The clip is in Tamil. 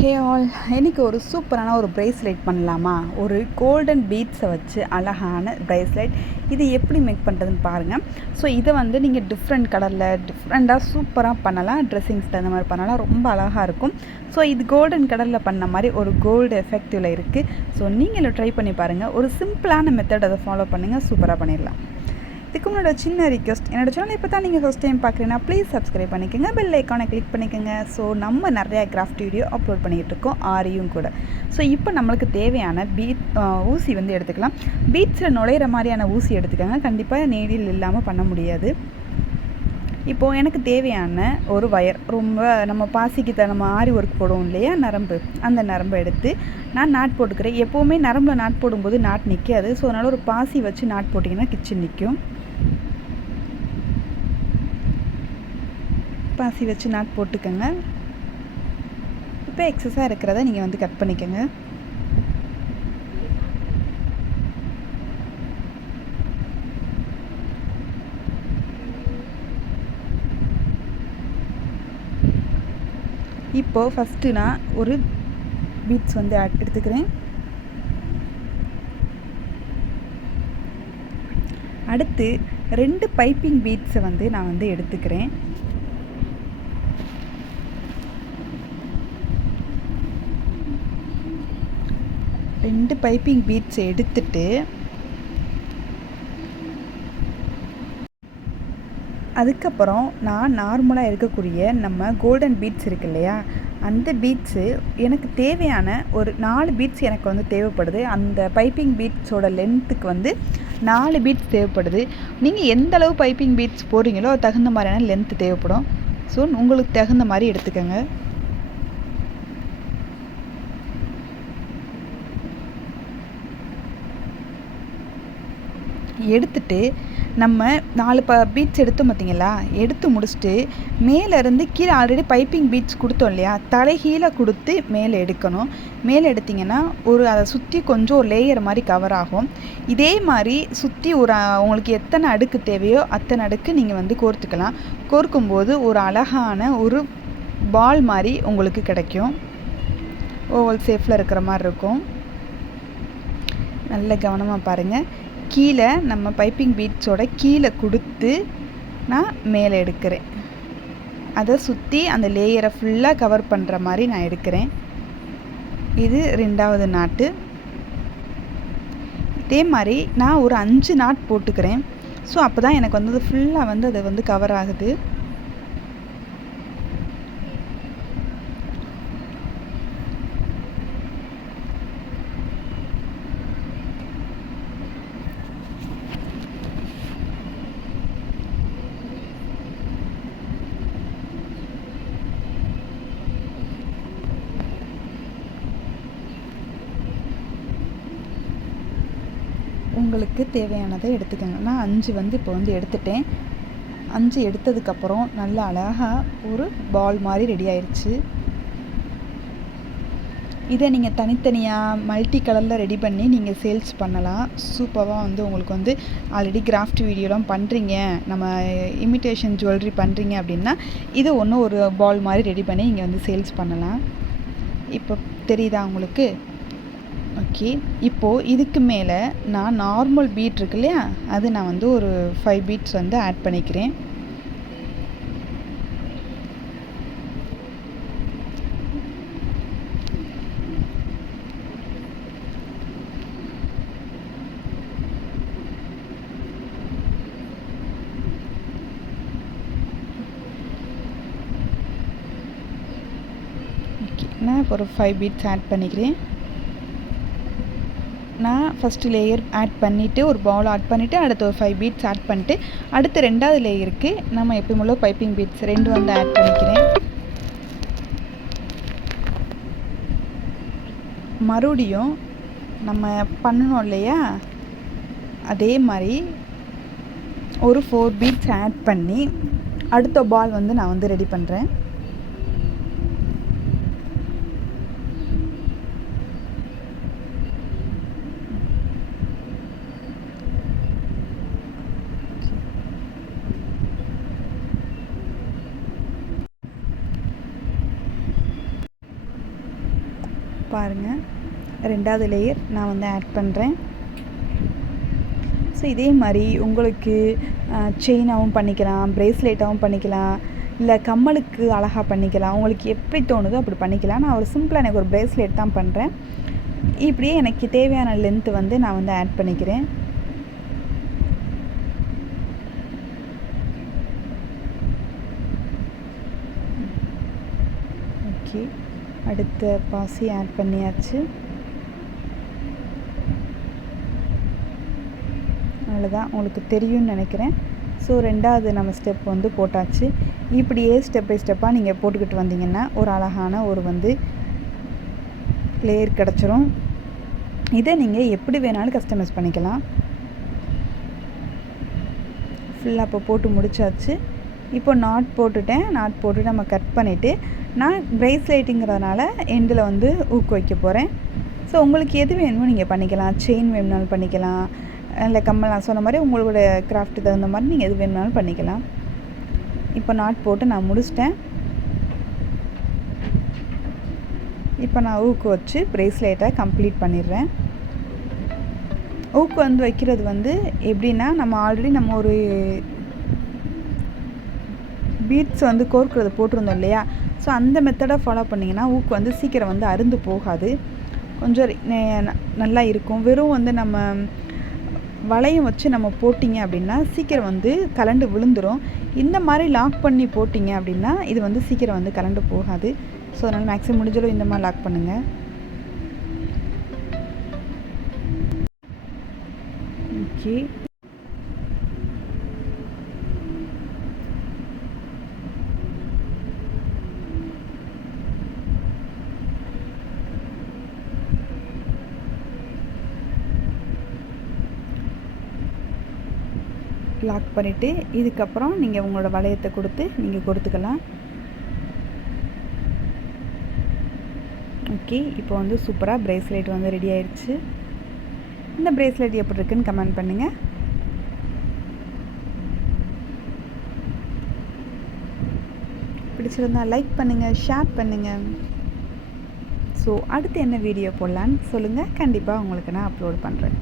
ஹே ஆல், இன்றைக்கி ஒரு சூப்பரான ஒரு ப்ரேஸ்லெட் பண்ணலாமா? ஒரு கோல்டன் பீட்ஸை வச்சு அழகான ப்ரேஸ்லெட். இது எப்படி மேக் பண்ணுறதுன்னு பாருங்கள். ஸோ இதை வந்து நீங்கள் டிஃப்ரெண்ட் கலரில் டிஃப்ரெண்ட்டாக சூப்பராக பண்ணலாம். ட்ரெஸ்ஸிங்ஸ் அந்த மாதிரி பண்ணலாம், ரொம்ப அழகாக இருக்கும். ஸோ இது கோல்டன் கலரில் பண்ண மாதிரி ஒரு கோல்டு எஃபெக்டிவில் இருக்குது. ஸோ நீங்களும் ட்ரை பண்ணி பாருங்கள். ஒரு சிம்பிளான மெத்தட் அதை ஃபாலோ பண்ணுங்கள், சூப்பராக பண்ணிடலாம். இதுக்கு முன்னாடி ஒரு சின்ன ரிக்வெஸ்ட், என்னோடய சேனல் இப்போ தான் நீங்கள் ஃபஸ்ட் டைம் பார்க்குறீங்கன்னா ப்ளீஸ் சப்ஸ்கிரைப் பண்ணிக்கோங்க, பெல் ஐக்கானை கிளிக் பண்ணிக்கோங்க. ஸோ நம்ம நிறையா கிராஃப்ட் வீடியோ அப்லோட் பண்ணிக்கிட்டு இருக்கோம், ஆரியும் கூட. ஸோ இப்போ நம்மளுக்கு தேவையான ஊசி வந்து எடுத்துக்கலாம். பீட்ஸில் நுழையிற மாதிரியான ஊசி எடுத்துக்கோங்க, கண்டிப்பாக நீடில் இல்லாமல் பண்ண முடியாது. இப்போது எனக்கு தேவையான ஒரு வயர், ரொம்ப நம்ம பாசிக்கு நம்ம ஆரி ஒர்க் போடுவோம் இல்லையா, நரம்பு, அந்த நரம்பை எடுத்து நான் நாட் போட்டுக்கிறேன். எப்போவுமே நரம்பில் நாட் போடும்போது நாட் நிற்காது. ஸோ அதனால் ஒரு பாசி வச்சு நாட் போட்டிங்கன்னா கிச்சன் நிற்கும். பாசி வச்சு நாட் போட்டுக்கோங்க. இப்போ எக்ஸஸாக இருக்கிறத நீங்கள் வந்து கட் பண்ணிக்கோங்க. இப்போது ஃபஸ்ட்டு நான் ஒரு பீட்ஸ் வந்து எடுத்துக்கிறேன். அடுத்து 2 பைப்பிங் பீட்ஸை வந்து நான் வந்து எடுத்துக்கிறேன். ரெண்டு பைப்பிங் பீட்ஸ் எடுத்துட்டு அதுக்கப்புறம் நான் நார்மலாக இருக்கக்கூடிய நம்ம கோல்டன் பீட்ஸ் இருக்கு இல்லையா, அந்த பீட்ஸு எனக்கு தேவையான ஒரு 4 பீட்ஸ் எனக்கு வந்து தேவைப்படுது. அந்த பைப்பிங் பீட்ஸோட லென்த்துக்கு வந்து 4 பீட்ஸ் தேவைப்படுது. நீங்கள் எந்த அளவு பைப்பிங் பீட்ஸ் போடுறீங்களோ அது தகுந்த மாதிரியான லென்த்து தேவைப்படும். ஸோ உங்களுக்கு தகுந்த மாதிரி எடுத்துக்கோங்க. எடுத்துட்டு நம்ம 4 பீட்ஸ் எடுத்தோம் பார்த்தீங்களா, எடுத்து முடிச்சுட்டு மேலேருந்து கீழே ஆல்ரெடி பைப்பிங் பீட்ஸ் கொடுத்தோம் இல்லையா, தலைகீழே கொடுத்து மேலே எடுக்கணும். மேலே எடுத்திங்கன்னா அதை சுற்றி கொஞ்சம் ஒரு லேயர் மாதிரி கவர் ஆகும். இதே மாதிரி சுற்றி உங்களுக்கு எத்தனை அடுக்கு தேவையோ அத்தனை அடுக்கு நீங்கள் வந்து கோர்த்துக்கலாம். கோர்க்கும்போது ஒரு அழகான ஒரு பால் மாதிரி உங்களுக்கு கிடைக்கும். ஓவல் ஷேப்பில் இருக்கிற மாதிரி இருக்கும். நல்ல கவனமாக பாருங்கள். கீழே நம்ம பைப்பிங் பீட்ஸோட கீழே கொடுத்து நான் மேலே எடுக்கிறேன். அதை சுற்றி அந்த லேயரை ஃபுல்லாக கவர் பண்ணுற மாதிரி நான் எடுக்கிறேன். இது 2வது நாட்டு. இதே மாதிரி நான் ஒரு 5 நாட் போட்டுக்கிறேன். ஸோ அப்போ தான் எனக்கு வந்து ஃபுல்லாக வந்து அது வந்து கவர் ஆகுது. உங்களுக்கு தேவையானதை எடுத்துக்கோங்க. நான் 5 வந்து இப்போ வந்து எடுத்துட்டேன். 5 எடுத்ததுக்கப்புறம் நல்லா அழகாக ஒரு பால் மாதிரி ரெடி ஆயிடுச்சு. இதை நீங்கள் தனித்தனியாக மல்டி கலரில் ரெடி பண்ணி நீங்கள் சேல்ஸ் பண்ணலாம். சூப்பராக வந்து உங்களுக்கு வந்து ஆல்ரெடி கிராஃப்ட் வீடியோலாம் பண்ணுறீங்க, நம்ம இமிட்டேஷன் ஜுவல்லரி பண்ணுறீங்க அப்படின்னா இதை ஒரு பால் மாதிரி ரெடி பண்ணி இங்கே வந்து சேல்ஸ் பண்ணலாம். இப்போ தெரியுதா உங்களுக்கு? ஓகே, இப்போது இதுக்கு மேலே நான் நார்மல் பீட் இருக்கு இல்லையா, அது நான் வந்து ஒரு 5 பீட்ஸ் வந்து ஆட் பண்ணிக்கிறேன். ஓகே, நான் இப்போ ஒரு 5 பீட்ஸ் ஆட் பண்ணிக்கிறேன். நான் ஃபஸ்ட்டு லேயர் ஆட் பண்ணிவிட்டு ஒரு பவுல் ஆட் பண்ணிவிட்டு அடுத்து ஒரு 5 பீட்ஸ் ஆட் பண்ணிட்டு அடுத்து 2வது லேயருக்கு நம்ம எப்பயும் உள்ள பைப்பிங் பீட்ஸ் 2 வந்து ஆட் பண்ணிக்கிறேன். மறுபடியும் நம்ம பண்ணணும் இல்லையா, அதே மாதிரி ஒரு 4 பீட்ஸ் ஆட் பண்ணி அடுத்த பால் வந்து நான் வந்து ரெடி பண்ணுறேன். பாருங்கள், 2வது லேயர் நான் வந்து ஆட் பண்ணுறேன். ஸோ இதே மாதிரி உங்களுக்கு செயினாகவும் பண்ணிக்கலாம், ப்ரேஸ்லெட்டாகவும் பண்ணிக்கலாம், இல்லை கம்மலுக்கு அழகாக பண்ணிக்கலாம். உங்களுக்கு எப்படி தோணுதோ அப்படி பண்ணிக்கலாம். நான் ஒரு சிம்பிளாக எனக்கு ஒரு ப்ரேஸ்லெட் தான் பண்ணுறேன். இப்படியே எனக்கு தேவையான லென்த்து வந்து நான் வந்து ஆட் பண்ணிக்கிறேன். ஓகே, அடுத்த பாசி ஆட் பண்ணியாச்சு. அவ்வளோதான், உங்களுக்கு தெரியும்னு நினைக்கிறேன். ஸோ 2வது நம்ம ஸ்டெப் வந்து போட்டாச்சு. இப்படியே ஸ்டெப் பை ஸ்டெப்பாக நீங்கள் போட்டுக்கிட்டு வந்தீங்கன்னா ஒரு அழகான ஒரு வந்து லேயர் கிடச்சிரும். இதை நீங்கள் எப்படி வேணாலும் கஸ்டமைஸ் பண்ணிக்கலாம். ஃபுல்லாக இப்போ போட்டு முடிச்சாச்சு. இப்போ நாட் போட்டுட்டேன். நாட் போட்டு நம்ம கட் பண்ணிவிட்டு நான் ப்ரேஸ்லெட்டுங்கிறதுனால எண்டில் வந்து ஊக்கு வைக்க போகிறேன். ஸோ உங்களுக்கு எது வேணுமோ நீங்கள் பண்ணிக்கலாம். செயின் வேணுனாலும் பண்ணிக்கலாம், இல்லை கம்மல் நான் சொன்ன மாதிரி உங்களோட கிராஃப்ட்டு தகுந்த மாதிரி நீங்கள் எது வேணுனாலும் பண்ணிக்கலாம். இப்போ நாட் போட்டு நான் முடிச்சிட்டேன். இப்போ நான் ஊக்கு வச்சு ப்ரேஸ்லெட்டை கம்ப்ளீட் பண்ணிடுறேன். ஊக்கு வந்து வைக்கிறது வந்து எப்படின்னா, நம்ம ஆல்ரெடி நம்ம ஒரு பீட்ஸ் வந்து கோர்க்கிறது போட்டிருந்தோம் இல்லையா? ஸோ அந்த மெத்தடை ஃபாலோ பண்ணிங்கன்னா ஊக்கு வந்து சீக்கிரம் வந்து அருந்து போகாது, கொஞ்சம் நல்லா இருக்கும். வெறும் வந்து நம்ம வளையம் வச்சு நம்ம போட்டிங்க அப்படின்னா சீக்கிரம் வந்து கலண்டு விழுந்துடும். இந்த மாதிரி லாக் பண்ணி போட்டிங்க அப்படின்னா இது வந்து சீக்கிரம் வந்து கலண்டு போகாது. ஸோ அதனால் மேக்ஸிமம் முடிஞ்சளவு இந்த மாதிரி லாக் பண்ணுங்கள். ஓகே, லாக் பண்ணிவிட்டு இதுக்கப்புறம் நீங்கள் உங்களோட வளையத்தை கொடுத்து நீங்கள் கொடுத்துக்கலாம். ஓகே, இப்போ வந்து சூப்பராக ப்ரேஸ்லெட் வந்து ரெடி ஆயிடுச்சு. இந்த ப்ரேஸ்லெட் எப்படி இருக்குன்னு கமெண்ட் பண்ணுங்கள். பிடிச்சிருந்தா லைக் பண்ணுங்கள், ஷேர் பண்ணுங்கள். ஸோ அடுத்து என்ன வீடியோ போடலான்னு சொல்லுங்கள், கண்டிப்பாக உங்களுக்கு நான் அப்லோட் பண்ணுறேன்.